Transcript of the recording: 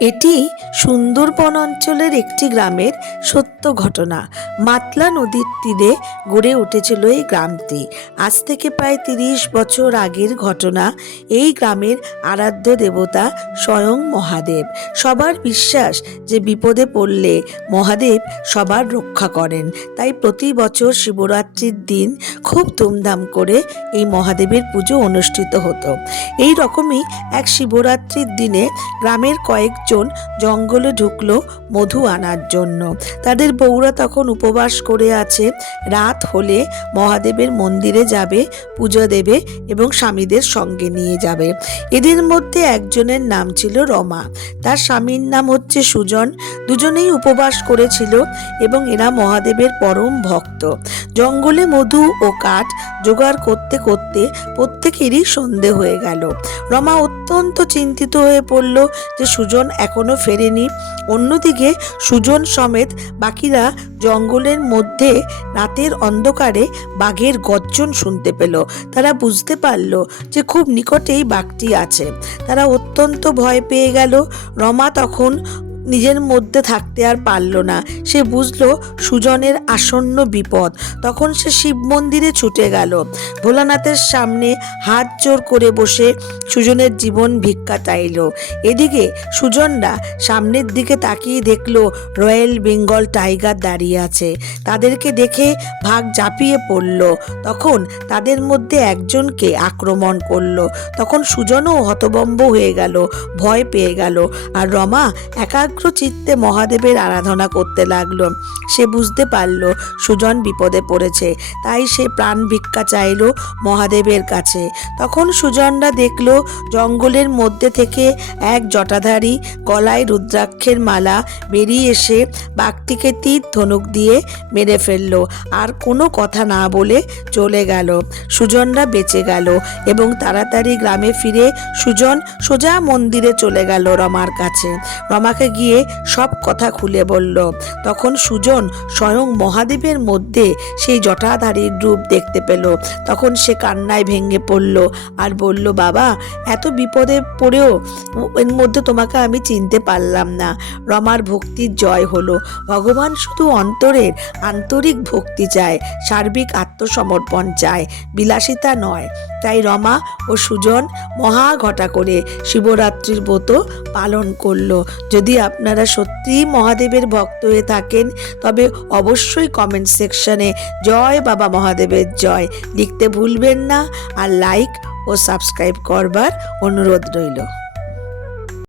এটি সুন্দরবন অঞ্চলের একটি গ্রামের সত্য ঘটনা। মাতলা নদীর তীরে গড়ে উঠেছিল এই গ্রামটি। আজ থেকে প্রায় ৩০ বছর আগের ঘটনা। এই গ্রামের আরাধ্য দেবতা স্বয়ং মহাদেব। সবার বিশ্বাস যে বিপদে পড়লে মহাদেব সবার রক্ষা করেন। তাই প্রতি বছর শিবরাত্রির দিন খুব ধুমধাম করে এই মহাদেবের পুজো অনুষ্ঠিত হতো। এই রকমই এক শিবরাত্রির দিনে গ্রামের কয়েকজন জঙ্গলে ঢুকলো মধু আনার জন্য। তাদের বউরা তখন উপবাস করে আছে। রাত হলে মহাদেবের মন্দিরে যাবে, পুজো দেবে এবং স্বামীদের সঙ্গে নিয়ে যাবে। এদের মধ্যে একজনের নাম ছিল রমা, তার স্বামীর নাম হচ্ছে সুজন। দুজনেই উপবাস করেছিল এবং এরা মহাদেবের পরম ভক্ত। জঙ্গলে মধু ও কাঠ জোগাড় করতে করতে প্রত্যেকেরই সন্ধে হয়ে গেল। রমা অত্যন্ত চিন্তিত হয়ে পড়ল যে সুজন এখনো ফেরেনি। অন্যদিকে সুজন সমেত বাকিরা জঙ্গলের মধ্যে রাতের অন্ধকারে বাঘের গর্জন শুনতে পেল। তারা বুঝতে পারল যে খুব নিকটেই বাঘটি আছে। তারা অত্যন্ত ভয় পেয়ে গেল। রমা তখন নিজের মধ্যে থাকতে আর পারল না। সে বুঝলো সুজনের আসন্ন বিপদ। তখন সে শিব মন্দিরে ছুটে গেল। ভোলানাথের সামনে হাত জোর করে বসে সুজনের জীবন ভিক্ষা চাইল। এদিকে সুজনরা সামনের দিকে তাকিয়ে দেখলো রয়্যাল বেঙ্গল টাইগার দাঁড়িয়ে আছে। তাদেরকে দেখে ভাগ ঝাঁপিয়ে পড়ল। তখন তাদের মধ্যে একজনকে আক্রমণ করলো। তখন সুজনও হতভম্ব হয়ে গেল, ভয় পেয়ে গেল। আর রমা একাগ্র চিত্তে মহাদেবের আরাধনা করতে লাগলো। সে বুঝতে পারল সুজন বিপদে পড়েছে, তাই সে প্রাণ ভিক্ষা চাইল মহাদেবের কাছে। তখন সুজনরা দেখলো জঙ্গলের মধ্যে থেকে এক জটাধারী গলায় রুদ্রাক্ষের মালা বেরিয়ে এসে বাঘটিকে তীর ধনুক দিয়ে মেরে ফেললো। আর কোনো কথা না বলে চলে গেল। সুজনরা বেঁচে গেল এবং তাড়াতাড়ি গ্রামে ফিরে সুজন সোজা মন্দিরে চলে গেল রমার কাছে। রমাকে গিয়ে সব কথা খুলে বলল। তখন সুজন স্বয়ং মহাদেবের মধ্যে সেই জটাধারীর রূপ দেখতে পেল। তখন সে কান্নায় ভেঙে পড়ল আর বলল, বাবা, এত বিপদে পড়েও এর মধ্যে তোমাকে আমি চিনতে পারলাম না। রমার ভক্তির জয় হলো। ভগবান শুধু অন্তরের আন্তরিক ভক্তি চায়, সার্বিক আত্মসমর্পণ চায়, বিলাসিতা নয়। তাই রমা ও সুজন মহা ঘটা করে শিবরাত্রির ব্রত পালন করলো। যদি আপনারা সত্যিই মহাদেবের ভক্ত হয়ে থাকেন তবে অবশ্যই কমেন্ট সেকশনে জয় বাবা মহাদেবের জয় লিখতে ভুলবেন না। আর লাইক ও সাবস্ক্রাইব করবার অনুরোধ রইল।